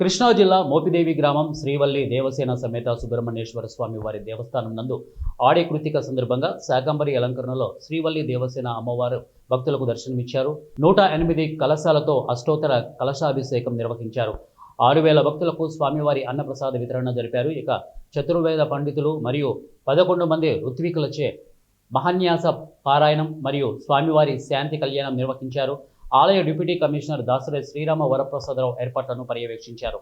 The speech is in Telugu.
కృష్ణా జిల్లా మోపిదేవి గ్రామం శ్రీవల్లి దేవసేన సమేత సుబ్రహ్మణ్యేశ్వర స్వామి వారి దేవస్థానం నందు ఆడే కృతిక సందర్భంగా శాకంబరి అలంకరణలో శ్రీవల్లి దేవసేన అమ్మవారు భక్తులకు దర్శనమిచ్చారు. 108 కలశాలతో అష్టోత్తర కలశాభిషేకం నిర్వహించారు. 6000 భక్తులకు స్వామివారి అన్నప్రసాద వితరణ జరిపారు. ఇక చతుర్వేద పండితులు మరియు 11 మంది ఋత్వికులచే మహాన్యాస పారాయణం మరియు స్వామివారి శాంతి కళ్యాణం నిర్వహించారు. ఆలయ డిప్యూటీ కమిషనర్ దాసరి శ్రీరామ వరప్రసాదరావు ఏర్పాట్లను పర్యవేక్షించారు.